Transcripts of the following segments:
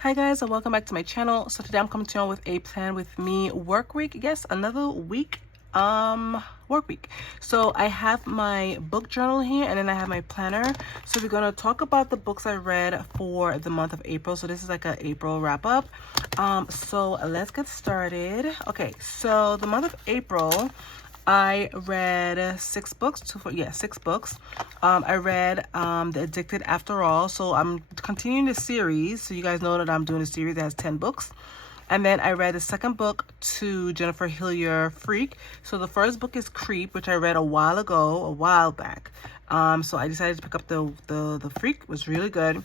Hi guys, and welcome back to my channel. So today I'm coming to you with a plan with me work week. Yes, another week work week. So I have my book journal here, and then I have my planner. So we're gonna talk about the books I read for the month of April. So this is like an April wrap up. So let's get started. Okay, so the month of April, I read 6 books. 6 books. I read The Addicted After All. So I'm continuing the series. So you guys know that I'm doing a series that has 10 books. And then I read the second book to Jennifer Hillier, Freak. So the first book is Creep, which I read a while back. So I decided to pick up the Freak. It was really good.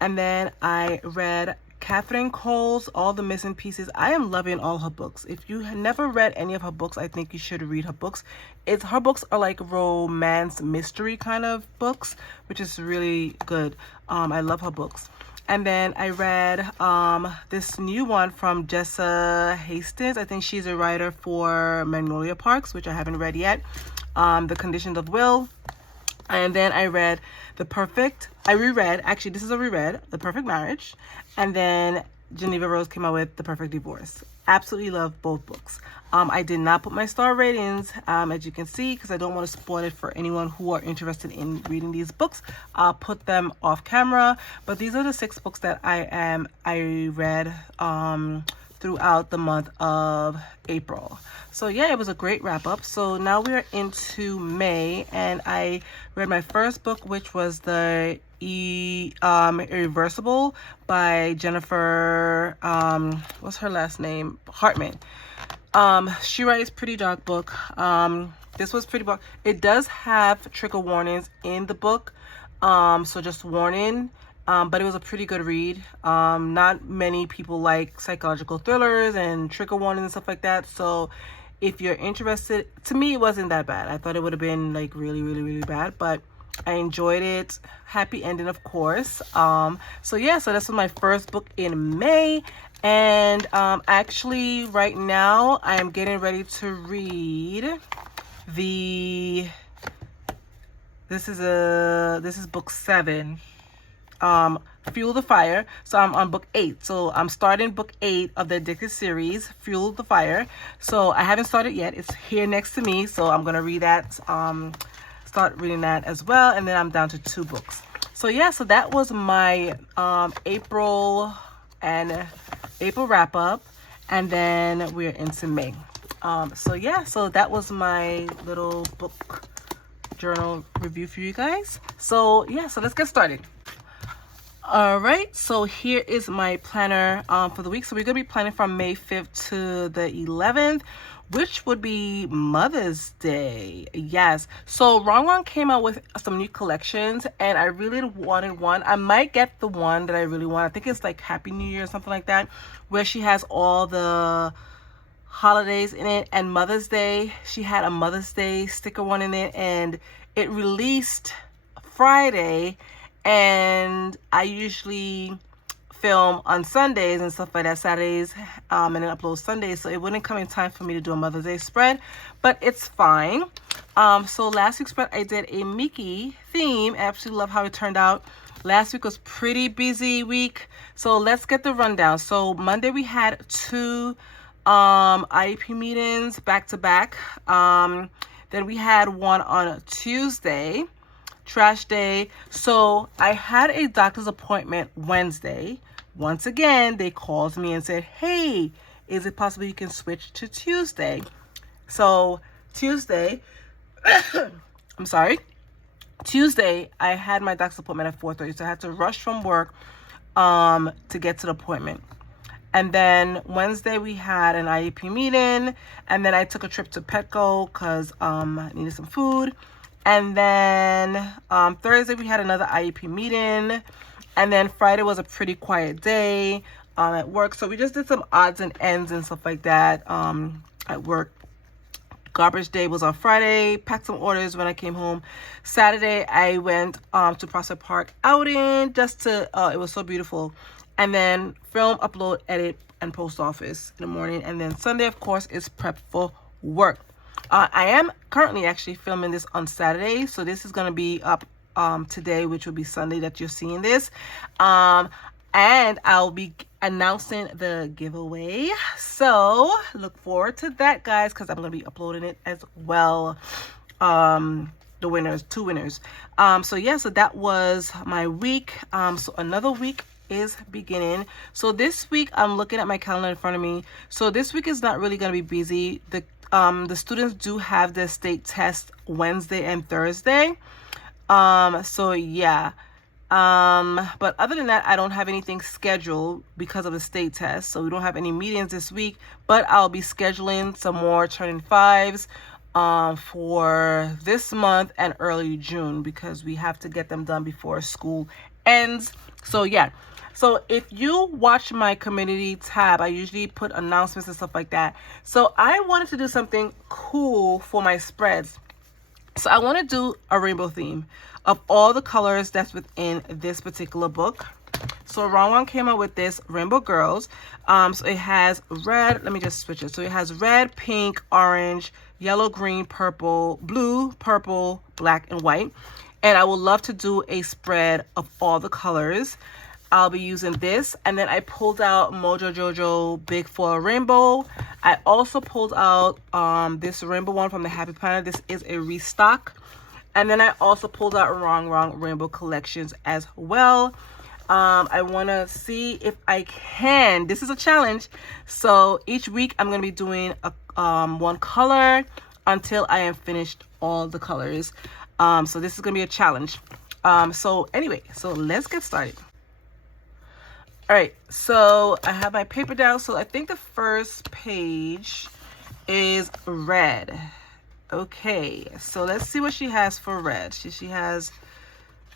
And then I read Catherine Cole's All the Missing Pieces. I am loving all her books. If you have never read any of her books, I think you should read her books. Her books are like romance mystery kind of books, which is really good. I love her books. And then I read this new one from Jessa Hastings. I think she's a writer for Magnolia Parks, which I haven't read yet. The Conditions of Will. And then I read actually this is a reread, The Perfect Marriage. And then Geneva Rose came out with The Perfect Divorce. Absolutely love both books. I did not put my star ratings, as you can see, because I don't want to spoil it for anyone who are interested in reading these books. I'll put them off camera. But these are the 6 books that I read throughout the month of April. So yeah, it was a great wrap up. So now we are into May, and I read my first book, which was the Irreversible by Jennifer, what's her last name? Hartman. She writes pretty dark book. This was pretty dark. It does have trigger warnings in the book. So just warning. But it was a pretty good read. Not many people like psychological thrillers and trigger warnings and stuff like that. So if you're interested, to me, it wasn't that bad. I thought it would have been like really, really, really bad, but I enjoyed it. Happy ending, of course. So yeah, so this was my first book in May. And actually right now I am getting ready to read this is book 7. Fuel the Fire. So I'm on book 8. So I'm starting book 8 of the Addicted series, Fuel the Fire. So I haven't started yet. It's here next to me. So I'm gonna read that. Start reading that as well. And then I'm down to 2 books. So yeah, so that was my April wrap up. And then we're into May. So yeah, so that was my little book journal review for you guys. So yeah, so let's get started. All right, so here is my planner for the week. So we're gonna be planning from May 5th to the 11th, which would be Mother's Day. Yes, so Wrong came out with some new collections, and I really wanted one. I might get the one that I really want. I think it's like Happy New Year or something like that, where she has all the holidays in it. And Mother's Day, she had a Mother's Day sticker one in it, and it released Friday. And I usually film on Sundays and stuff like that, Saturdays, and then upload Sundays, so it wouldn't come in time for me to do a Mother's Day spread, but it's fine. So last week's spread I did a Mickey theme. I absolutely love how it turned out. Last week was pretty busy week, so let's get the rundown. So Monday we had 2 IEP meetings back to back. Then we had one on Tuesday, trash day. So I had a doctor's appointment Wednesday. Once again, they called me and said, hey, is it possible you can switch to Tuesday? So Tuesday, I'm sorry, Tuesday, I had my doctor's appointment at 4:30. So I had to rush from work to get to the appointment. And then Wednesday we had an IEP meeting, and then I took a trip to Petco because I needed some food. And then Thursday we had another IEP meeting. And then Friday was a pretty quiet day at work. So we just did some odds and ends and stuff like that at work. Garbage day was on Friday. Packed some orders when I came home. Saturday I went to Prospect Park outing just to, it was so beautiful. And then film, upload, edit, and post office in the morning. And then Sunday, of course, is prep for work. I am currently actually filming this on Saturday, so this is going to be up today, which will be Sunday that you're seeing this. and I'll be announcing the giveaway. So look forward to that, guys, because I'm going to be uploading it as well. The winners, 2 winners. So yeah, so that was my week. So another week is beginning. So this week, I'm looking at my calendar in front of me. So this week is not really going to be busy. The students do have their state test Wednesday and Thursday. So yeah. But other than that, I don't have anything scheduled because of the state test. So we don't have any meetings this week, but I'll be scheduling some more turning 5s for this month and early June, because we have to get them done before school ends. So yeah. So if you watch my community tab, I usually put announcements and stuff like that. So I wanted to do something cool for my spreads. So I want to do a rainbow theme of all the colors that's within this particular book. So Wrong One came up with this Rainbow Girls. So it has red. Let me just switch it. So it has red, pink, orange, yellow, green, purple, blue, purple, black, and white. And I would love to do a spread of all the colors. I'll be using this, and then I pulled out Mojo Jojo Big Foil Rainbow. I also pulled out this rainbow one from the Happy Planner. This is a restock. And then I also pulled out Wrong Rainbow Collections as well. I want to see if I can. This is a challenge. So each week I'm going to be doing one color until I am finished all the colors. So this is going to be a challenge. So anyway, so let's get started. All right, so I have my paper down. So I think the first page is red. Okay, so let's see what she has for red. She has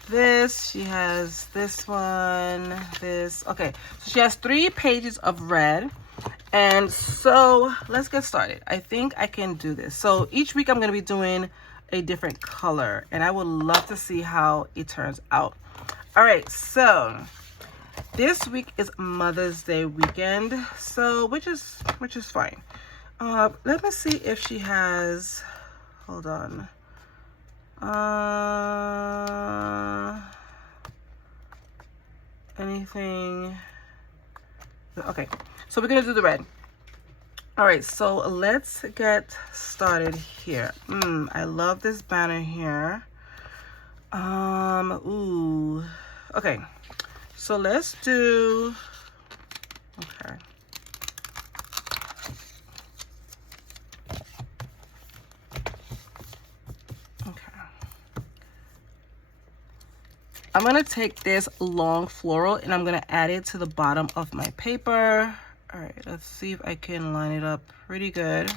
this, she has this one, this. Okay, so she has 3 pages of red. And so let's get started. I think I can do this. So each week I'm going to be doing a different color, and I would love to see how it turns out. All right, so this week is Mother's Day weekend, so which is fine. Let me see if she has, hold on. Anything? Okay, so we're gonna do the red. All right, so let's get started here. I love this banner here. Ooh, okay. So let's do, okay. I'm going to take this long floral and I'm going to add it to the bottom of my paper. All right, let's see if I can line it up pretty good.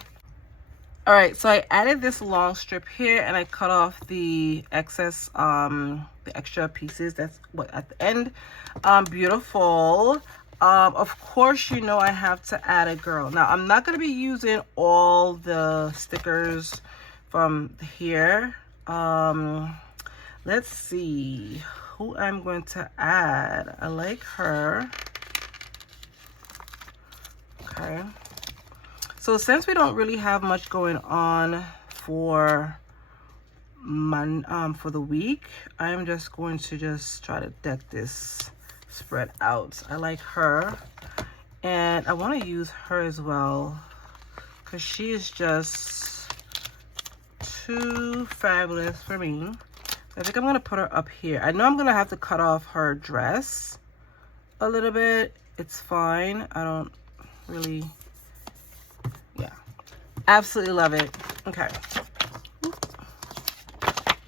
All right, so I added this long strip here and I cut off the excess, the extra pieces that's what at the end. Beautiful. Of course, you know I have to add a girl. Now, I'm not going to be using all the stickers from here. Let's see who I'm going to add. I like her. Okay. So since we don't really have much going on for the week, I'm just going to just try to deck this spread out. I like her, and I want to use her as well because she is just too fabulous for me. I think I'm going to put her up here. I know I'm going to have to cut off her dress a little bit. It's fine. I don't really, yeah. Absolutely love it. Okay.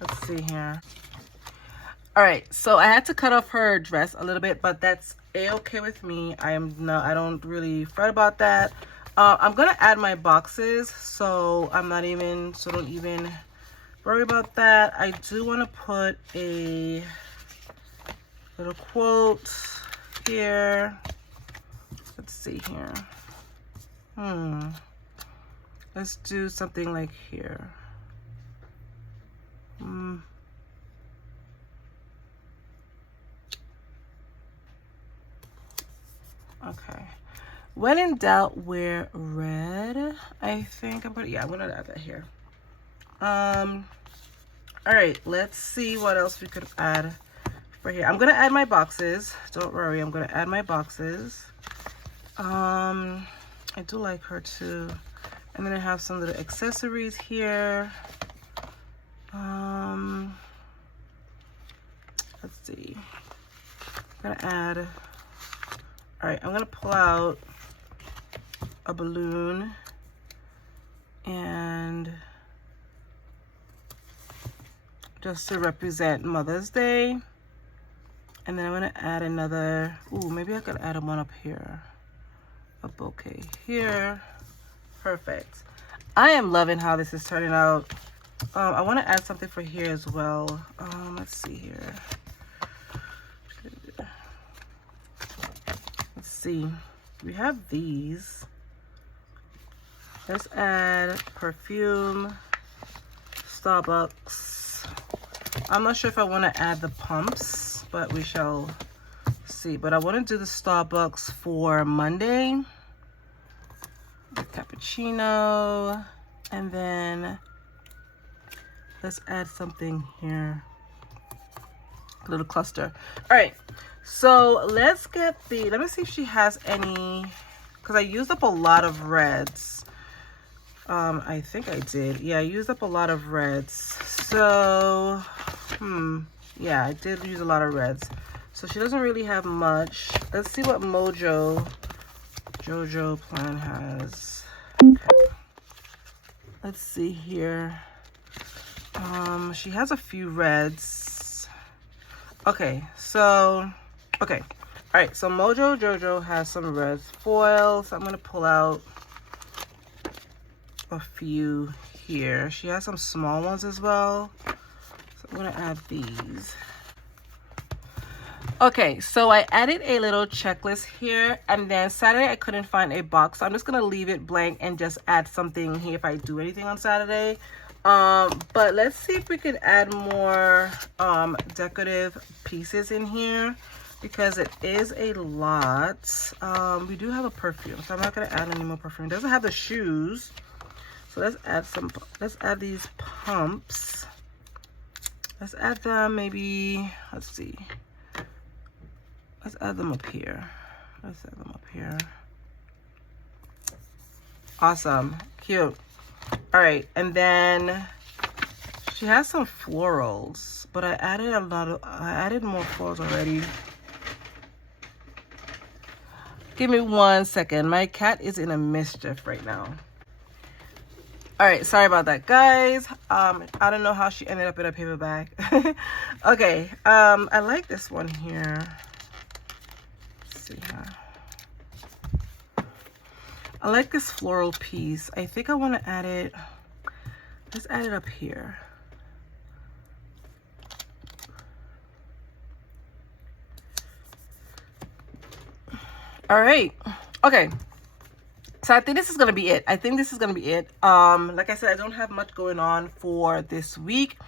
Let's see here. All right, so I had to cut off her dress a little bit, but that's a-okay with me. I don't really fret about that. I'm going to add my boxes, so don't even worry about that. I do want to put a little quote here. Let's see here. Let's do something like here. Okay. When in doubt, wear red. I think I'm gonna add that here. All right, let's see what else we could add for here. I'm gonna add my boxes. Don't worry, I'm gonna add my boxes. I do like her too. And then I have some little accessories here. Let's see. I'm gonna add. All right, I'm gonna pull out a balloon and just to represent Mother's Day. And then I'm gonna add another, ooh, maybe I could add one up here. A bouquet here. Perfect. I am loving how this is turning out. I wanna add something for here as well. Let's see here. Let's see, we have these. Let's add perfume, Starbucks. I'm not sure if I want to add the pumps, but we shall see. But I want to do the Starbucks for Monday. The cappuccino. And then let's add something here. A little cluster. All right. So let's get the, let me see if she has any, because I used up a lot of reds. I think I did. Yeah, I used up a lot of reds. So, yeah, I did use a lot of reds. So she doesn't really have much. Let's see what Jojo Plan has. Okay. Let's see here. She has a few reds. Okay, so, okay. All right, so Jojo has some red foil. So I'm going to pull out a few here. She has some small ones as well. So I'm going to add these. Okay, so I added a little checklist here, and then Saturday I couldn't find a box, so I'm just going to leave it blank and just add something here if I do anything on Saturday. But let's see if we can add more decorative pieces in here, because it is a lot. We do have a perfume, so I'm not going to add any more perfume. It doesn't have the shoes. So let's add some, let's add these pumps. Let's add them maybe, let's see. Let's add them up here. Let's add them up here. Awesome, cute. All right, and then she has some florals, but I added more florals already. Give me 1 second. My cat is in a mischief right now. All right, sorry about that, guys. I don't know how she ended up in a paper bag. Okay, I like this one here. Let's see here. I like this floral piece. I think I want to add it. Let's add it up here. All right, okay. So I think this is going to be it. Like I said, I don't have much going on for this week.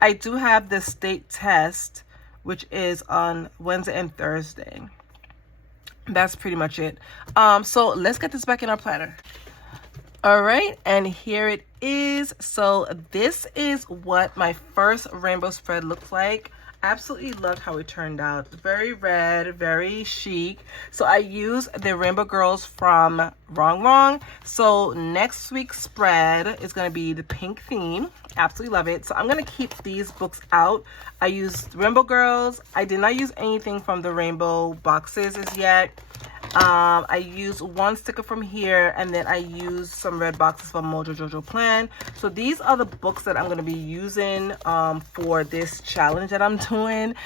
I do have the state test, which is on Wednesday and Thursday. That's pretty much it. So let's get this back in our planner. All right, and here it is. So this is what my first rainbow spread looks like. Absolutely loved how it turned out. Very red, very chic. So I use the Rainbow Girls from Wrong. So next week's spread is going to be the pink theme. Absolutely love it. So I'm going to keep these books out. I used Rainbow Girls. I did not use anything from the rainbow boxes as yet. I used one sticker from here, and then I used some red boxes from Jojo Plan. So these are the books that I'm going to be using for this challenge that I'm doing.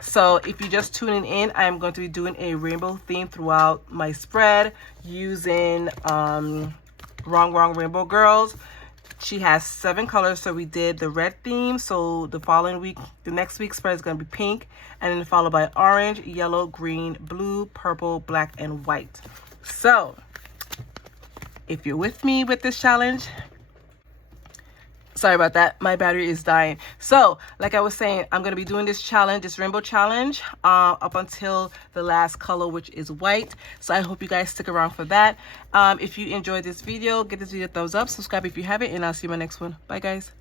So if you're just tuning in, I'm going to be doing a rainbow theme throughout my spread using Wrong Rainbow Girls. She has 7 colors, so we did the red theme. So the following week, the next week's spread is going to be pink, and then followed by orange, yellow, green, blue, purple, black, and white. So if you're with me with this challenge, sorry about that, my battery is dying. So like I was saying, I'm going to be doing this challenge, this rainbow challenge, up until the last color, which is white. So I hope you guys stick around for that. If you enjoyed this video, give this video a thumbs up, subscribe if you haven't, and I'll see you in my next one. Bye guys.